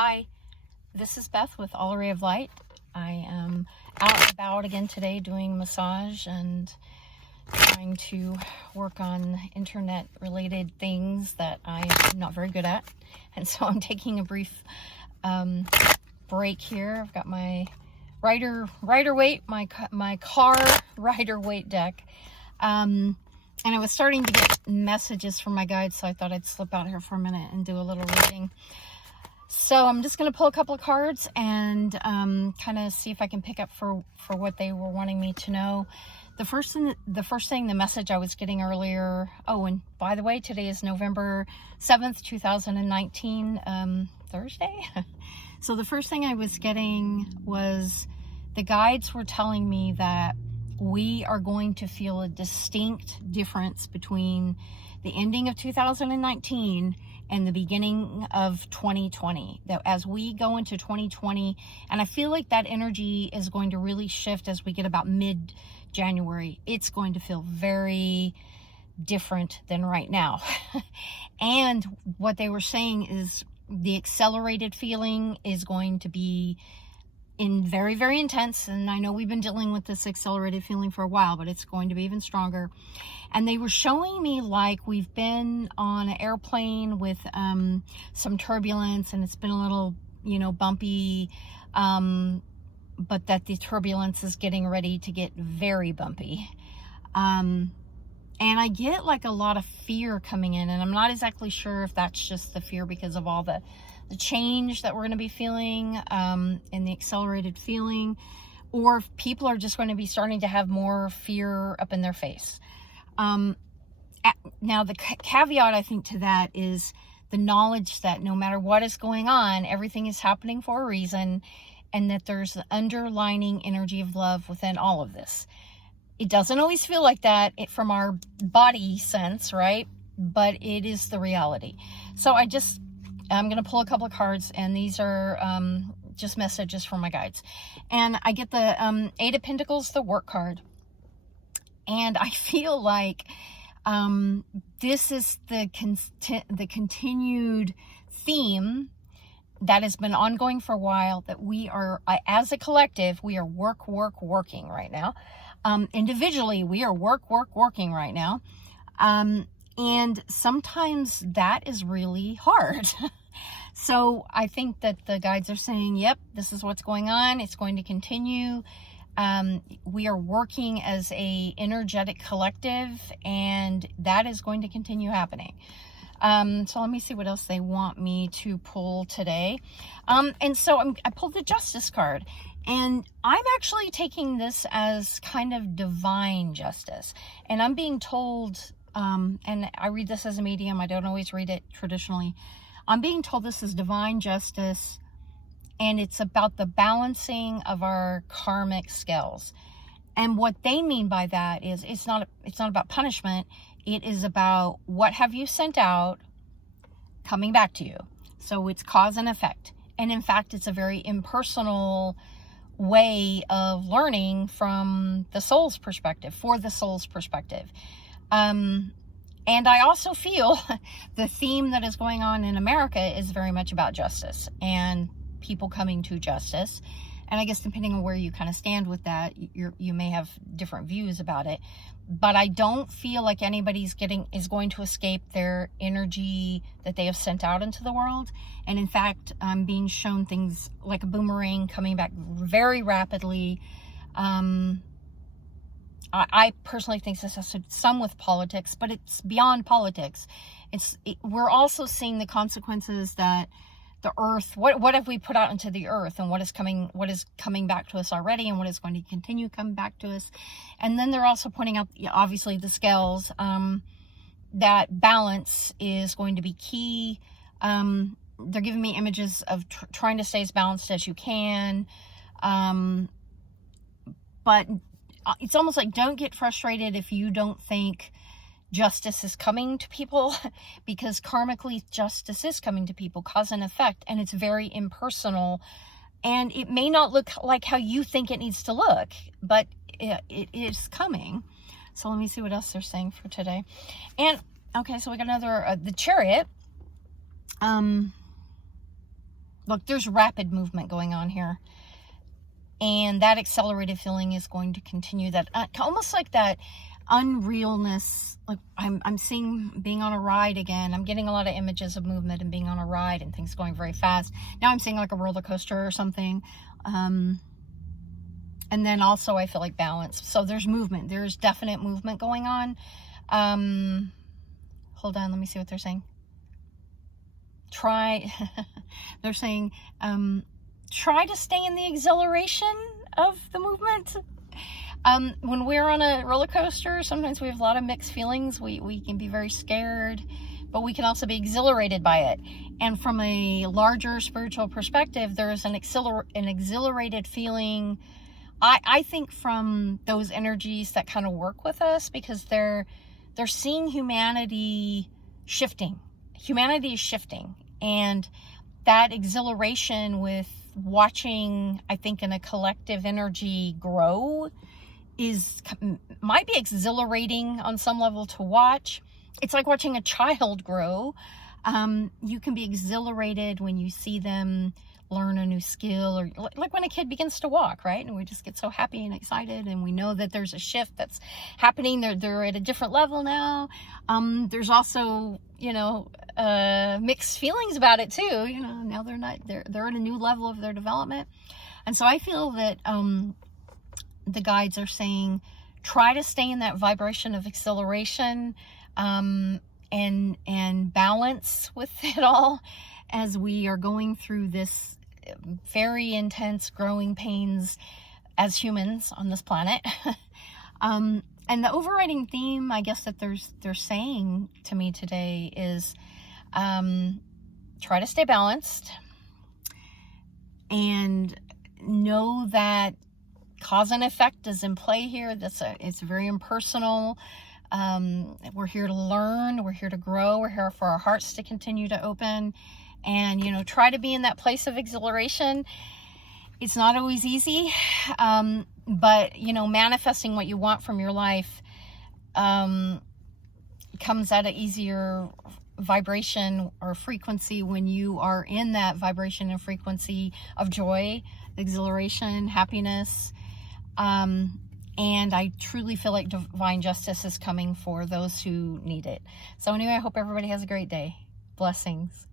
Hi, this is Beth with All Ray of Light. I am out and about again today doing massage and trying to work on internet related things that I am not very good at. And so I'm taking a brief break here. I've got my rider weight, my car rider weight deck. And I was starting to get messages from my guides, so I thought I'd slip out here for a minute and do a little reading. So I'm just going to pull a couple of cards and kind of see if I can pick up for what they were wanting me to know. The first thing, the message I was getting earlier. Oh, and by the way, today is November 7th, 2019, Thursday. So the first thing I was getting was the guides were telling me that we are going to feel a distinct difference between the ending of 2019 and the beginning of 2020, that as we go into 2020, and I feel like that energy is going to really shift as we get about mid-January. It's going to feel very different than right now. And what they were saying is the accelerated feeling is going to be very, very intense. And I know we've been dealing with this accelerated feeling for a while, but it's going to be even stronger. And they were showing me like we've been on an airplane with some turbulence, and it's been a little, bumpy, but that the turbulence is getting ready to get very bumpy. And I get like a lot of fear coming in, and I'm not exactly sure if that's just the fear because of all the change that we're going to be feeling in the accelerated feeling, or if people are just going to be starting to have more fear up in their face. Now the caveat I think to that is the knowledge that no matter what is going on, everything is happening for a reason, and that there's an underlining energy of love within all of this. It doesn't always feel like that from our body sense, right? But it is the reality. So I'm going to pull a couple of cards, and these are just messages from my guides. And I get the Eight of Pentacles, the work card. And I feel like this is the continued theme that has been ongoing for a while, that we are, as a collective, we are working right now. Individually, we are working right now. And sometimes that is really hard. So I think that the guides are saying, yep, this is what's going on. It's going to continue. We are working as a energetic collective, and that is going to continue happening. So let me see what else they want me to pull today. And so I pulled the Justice card, and I'm actually taking this as kind of divine justice. And I'm being told, and I read this as a medium, I don't always read it traditionally. I'm being told this is divine justice, and it's about the balancing of our karmic scales. And what they mean by that is it's not about punishment. It is about what have you sent out coming back to you. So it's cause and effect. And in fact, it's a very impersonal way of learning from the soul's perspective, for the soul's perspective. And I also feel the theme that is going on in America is very much about justice and people coming to justice. And I guess depending on where you kind of stand with that, you may have different views about it. But I don't feel like anybody is going to escape their energy that they have sent out into the world. And in fact, I'm being shown things like a boomerang coming back very rapidly. I personally think this has some with politics, but it's beyond politics. We're also seeing the consequences that the earth, what have we put out into the earth, and what is coming back to us already, and what is going to continue coming back to us. And then they're also pointing out, obviously, the scales, that balance is going to be key. They're giving me images of trying to stay as balanced as you can. But it's almost like, don't get frustrated if you don't think justice is coming to people, because karmically justice is coming to people, cause and effect, and it's very impersonal, and it may not look like how you think it needs to look, but it is coming. So let me see what else they're saying for today. And okay, so we got another the Chariot. Look, there's rapid movement going on here. And that accelerated feeling is going to continue. That almost like that unrealness. Like I'm seeing being on a ride again. I'm getting a lot of images of movement and being on a ride and things going very fast. Now I'm seeing like a roller coaster or something. And then also I feel like balance. So there's movement. There's definite movement going on. Hold on, let me see what they're saying. They're saying, try to stay in the exhilaration of the movement. When we're on a roller coaster, sometimes we have a lot of mixed feelings. We can be very scared, but we can also be exhilarated by it. And from a larger spiritual perspective, there's an exhilarated feeling, I think, from those energies that kind of work with us, because they're seeing humanity shifting. Humanity is shifting, and that exhilaration with watching, I think, in a collective energy grow might be exhilarating on some level to watch. It's like watching a child grow. You can be exhilarated when you see them learn a new skill, or like when a kid begins to walk, right? And we just get so happy and excited, and we know that there's a shift that's happening. They're at a different level now. There's also, mixed feelings about it too. Now they're at a new level of their development. And so I feel that the guides are saying, try to stay in that vibration of exhilaration, and balance with it all, as we are going through this very intense growing pains as humans on this planet. And the overriding theme, I guess, that they're saying to me today is, try to stay balanced, and know that cause and effect is in play here. It's very impersonal. We're here to learn, we're here to grow, we're here for our hearts to continue to open, and try to be in that place of exhilaration. It's not always easy, but manifesting what you want from your life comes at an easier vibration or frequency when you are in that vibration and frequency of joy, exhilaration, happiness. And I truly feel like divine justice is coming for those who need it. So anyway, I hope everybody has a great day. Blessings.